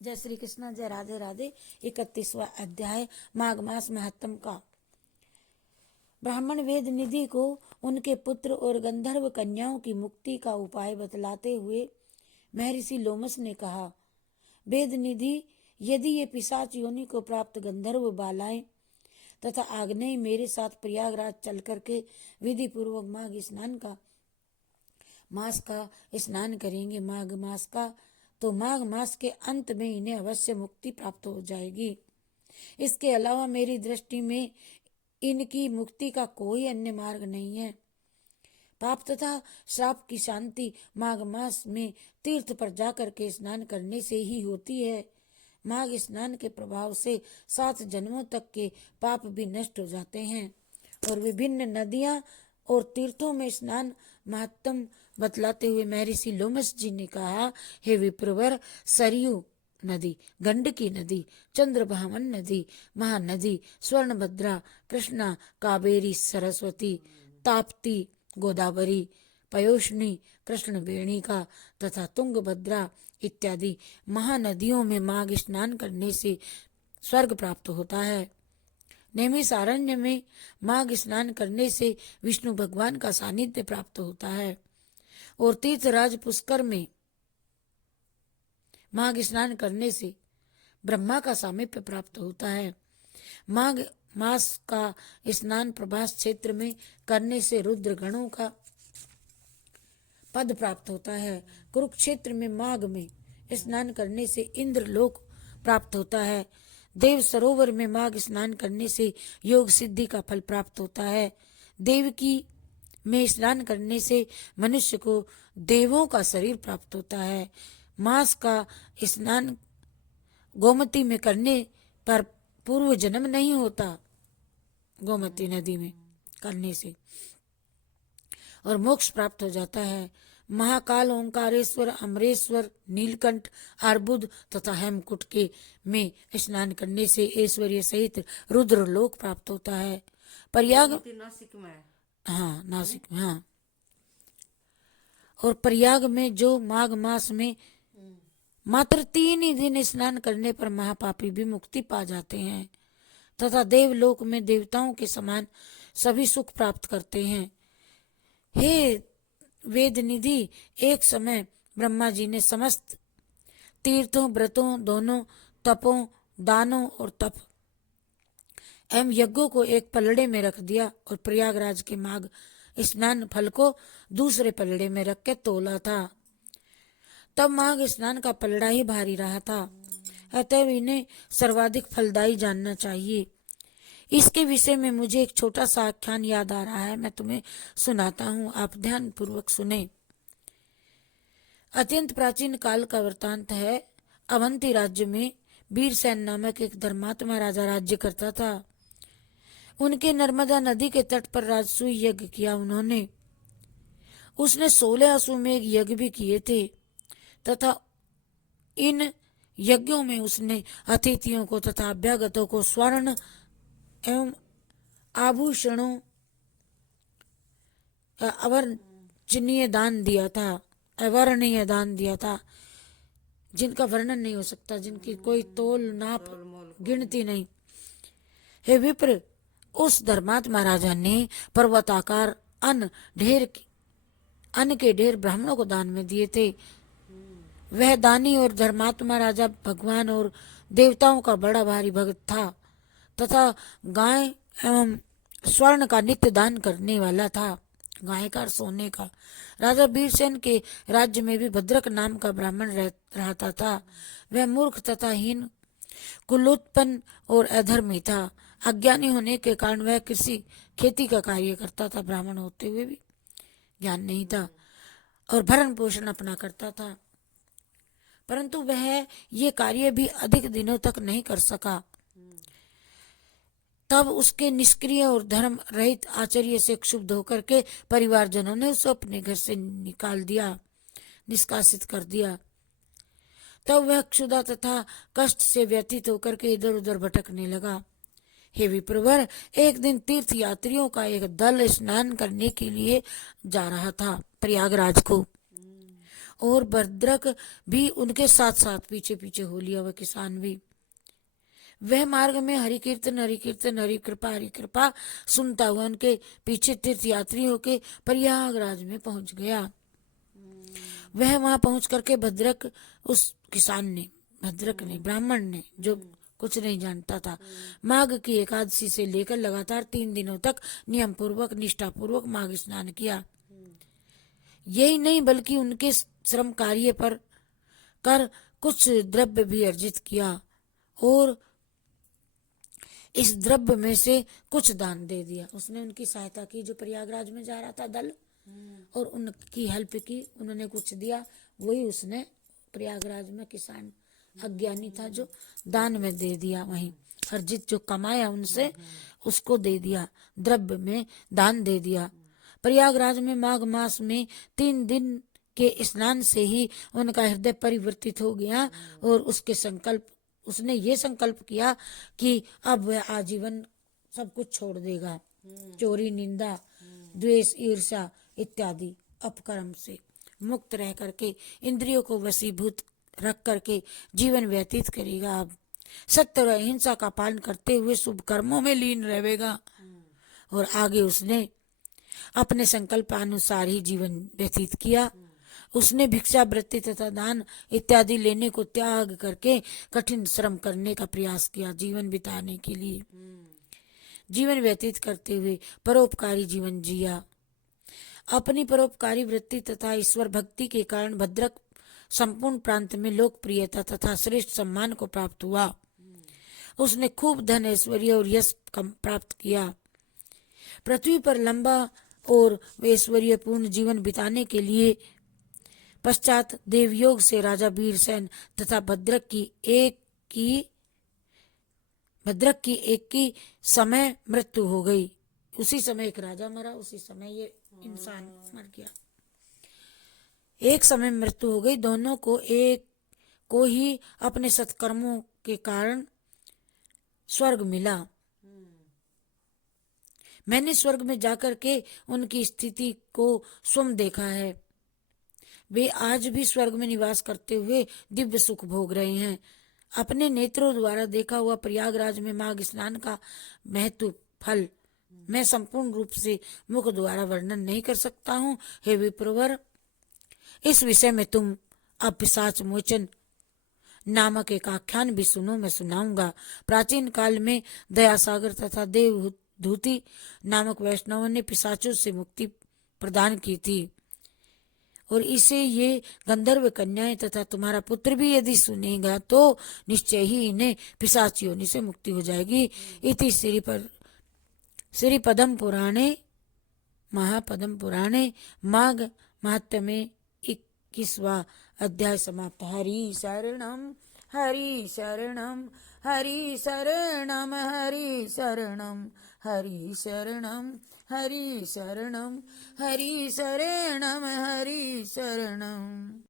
जय श्री कृष्ण, जय राधे राधे। 31वां अध्याय माघ मास महात्म का। ब्राह्मण वेद निधि को उनके पुत्र और गंधर्व कन्याओं की मुक्ति का उपाय बतलाते हुए महर्षि लोमस ने कहा, वेद निधि, यदि ये पिशाच योनि को प्राप्त गंधर्व बालाएं तथा आग्नेय मेरे साथ प्रयागराज चल करके विधि पूर्वक माघ का स्नान करेंगे तो माघ मास के अंत में इन्हें अवश्य मुक्ति प्राप्त हो जाएगी। इसके अलावा मेरी दृष्टि में इनकी मुक्ति का कोई अन्य मार्ग नहीं है। पाप तथा श्राप की शांति माघ मास में तीर्थ पर जाकर के स्नान करने से ही होती है। माघ स्नान के प्रभाव से 7 जन्मों तक के पाप भी नष्ट हो जाते हैं। और विभिन्न नदियां और तीर्थों में स्नान महात्म बतलाते हुए महर्षि लोमस जी ने कहा, हे विप्रवर, सरयू नदी, गंडकी नदी, चंद्रभावन नदी, महानदी, स्वर्णभद्रा, कृष्णा, कावेरी, सरस्वती, ताप्ती, गोदावरी, पयोष्णी, कृष्णवेणिका तथा तुंगभद्रा इत्यादि महानदियों में माघ स्नान करने से स्वर्ग प्राप्त होता है। नैमिषारण्य में माघ स्नान करने से विष्णु भगवान का सानिध्य प्राप्त होता है और तीर्थराज पुष्कर में माघ स्नान करने से ब्रह्मा का सामीप्य प्राप्त होता है। माघ मास का स्नान प्रभास क्षेत्र में करने से रुद्र गणों का पद प्राप्त होता है। कुरुक्षेत्र में माघ में स्नान करने से इंद्र लोक प्राप्त होता है। देव सरोवर में माघ स्नान करने से योग सिद्धि का फल प्राप्त होता है। देवकी में स्नान करने से मनुष्य को देवों का शरीर प्राप्त होता है। मास का स्नान गोमती में करने पर पूर्व जन्म नहीं होता, गोमती नदी में करने से, और मोक्ष प्राप्त हो जाता है। महाकाल, ओंकारेश्वर, अमरेश्वर, नीलकंठ, अर्बुद तथा हेमकुट के में स्नान करने से ऐश्वर्य सहित रुद्र लोक प्राप्त होता है। प्रयाग नासिक में, हाँ नासिक में, हाँ। और प्रयाग में जो माघ मास में मात्र 3 ही दिन स्नान करने पर महापापी भी मुक्ति पा जाते हैं तथा देवलोक में देवताओं के समान सभी सुख प्राप्त करते हैं। हे वेद निधि, एक समय ब्रह्मा जी ने समस्त तीर्थों, व्रतों, दोनों तपों, दानों और तप एवं यज्ञों को एक पलड़े में रख दिया और प्रयागराज के माघ स्नान फल को दूसरे पलड़े में रख के तोला था। तब माघ स्नान का पलड़ा ही भारी रहा था, अतः इन्हें सर्वाधिक फलदायी जानना चाहिए। इसके विषय में मुझे एक छोटा सा आख्यान याद आ रहा है, मैं तुम्हें सुनाता हूँ, आप ध्यान पूर्वक सुने। अत्यंत प्राचीन काल का वृतांत है। अवंती राज्य में वीरसेन नामक एक धर्मात्मा राजा राज्य करता था। उनके नर्मदा नदी के तट पर राजसूय यज्ञ किया उन्होंने। उसने 16 अश्वमेध यज्ञ भी किए थे तथा इन यज्ञों में उसने अतिथियों को तथा अभ्यागतों को स्वर्ण एवं आभूषणों अवर्णनीय दान दिया था, जिनका वर्णन नहीं हो सकता, जिनकी कोई तोल नाप गिनती नहीं। हे विप्र, उस धर्मात्मा राजा ने पर्वताकार अन्न के ढेर ब्राह्मणों को दान में दिए थे। वह दानी और धर्मात्मा राजा भगवान और देवताओं का बड़ा भारी भक्त था तथा गाय एवं स्वर्ण का नित्य दान करने वाला था। गाय का, सोने का। राजा वीरसेन के राज्य में भी भद्रक नाम का ब्राह्मण रहता था। वह मूर्ख तथा हीन, कुलोत्पन्न और अधर्मी था। अज्ञानी होने के कारण वह कृषि खेती का कार्य करता था। ब्राह्मण होते हुए भी ज्ञान नहीं था और भरण पोषण अपना करता था, परंतु वह ये कार्य भी अधिक दिनों तक नहीं कर सका। तब उसके निष्क्रिय और धर्म रहित आचर्य से क्षुब्ध होकर के परिवारजनों ने उसे अपने घर से निष्कासित कर दिया। तब वह क्षुधा तथा कष्ट से व्यथित होकर के इधर उधर भटकने लगा। हे विप्रवर, एक दिन तीर्थ यात्रियों का एक दल स्नान करने के लिए जा रहा था प्रयागराज को, और भद्रक भी उनके साथ साथ पीछे पीछे हो लिया, वह किसान भी। वह मार्ग में हरि कीर्तन हरि कीर्तन हरि कृपा सुनता हुआ उनके पीछे तीर्थ यात्री होके प्रयागराज में पहुंच गया। वह वहां पहुंच करके भद्रक, उस किसान ने, भद्रक ने, ब्राह्मण ने, जो कुछ नहीं जानता था, माघ की एकादशी से लेकर लगातार 3 दिनों तक नियम पूर्वक निष्ठा पूर्वक माघ स्नान किया। यही नहीं बल्कि उनके श्रम कार्य पर कर कुछ द्रव्य भी अर्जित किया और इस द्रव्य में से कुछ दान दे दिया। उसने उनकी सहायता की, जो प्रयागराज में जा रहा था दल, और उनकी हेल्प की, उन्होंने कुछ दिया, वही उसने प्रयागराज में किसान अज्ञानी था जो दान में दे दिया, वहीं अर्जित जो कमाया उनसे उसको दे दिया, द्रव्य में दान दे दिया। प्रयागराज में माघ मास में 3 दिन के स्नान से ही उनका हृदय परिवर्तित हो गया और उसने ये संकल्प किया कि अब वह आजीवन सब कुछ छोड़ देगा, चोरी, निंदा, द्वेष, ईर्ष्या इत्यादि अपकर्म से मुक्त रह करके इंद्रियों को वशीभूत रख करके जीवन व्यतीत करेगा। अब सत्य और अहिंसा का पालन करते हुए शुभ कर्मों में लीन रहेगा। और आगे उसने अपने संकल्प अनुसार ही जीवन व्यतीत किया। उसने भिक्षा, वृत्ति तथा दान इत्यादि लेने को त्याग करके कठिन श्रम करने का प्रयास किया जीवन बिताने के लिए। जीवन व्यतीत करते हुए परोपकारी जीवन जिया। अपनी परोपकारी वृत्ति तथा ईश्वर भक्ति के कारण भद्रक संपूर्ण प्रांत में लोकप्रियता तथा श्रेष्ठ सम्मान को प्राप्त हुआ। उसने खूब धन, ऐश्वर्य और यश प्राप्त किया। पृथ्वी पर लंबा और ऐश्वर्यपूर्ण जीवन बिताने के लिए पश्चात देवयोग से राजा वीरसेन तथा भद्रक की एक की समय मृत्यु हो गई। उसी समय एक राजा मरा, उसी समय ये इंसान मर गया, एक समय मृत्यु हो गई। दोनों को एक को ही अपने सत्कर्मों के कारण स्वर्ग मिला। मैंने स्वर्ग में जाकर के उनकी स्थिति को स्वयं देखा है। वे आज भी स्वर्ग में निवास करते हुए दिव्य सुख भोग रहे हैं। अपने नेत्रों द्वारा देखा हुआ प्रयागराज में माघ स्नान का महत्व फल मैं संपूर्ण रूप से मुख द्वारा वर्णन नहीं कर सकता हूँ। हे विप्रवर, इस विषय में तुम अब पिशाच मोचन नामक एक आख्यान भी सुनो, मैं सुनाऊंगा। प्राचीन काल में दयासागर तथा देवधूति नामक वैष्णवों ने पिशाचों से मुक्ति प्रदान की थी और इसे ये गंधर्व कन्याएं तथा तुम्हारा पुत्र भी यदि सुनेगा तो निश्चय ही इन्हें पिशाच योनि से मुक्ति हो जाएगी। इति श्री पद्म पुराणे महापद्म पुराणे माघ महात्म्य में 21वां अध्याय समाप्त। हरि शरणम हरि शरणम हरि शरणम हरि शरणम हरि शरणम हरि शरणम हरि शरणम हरि शरणम।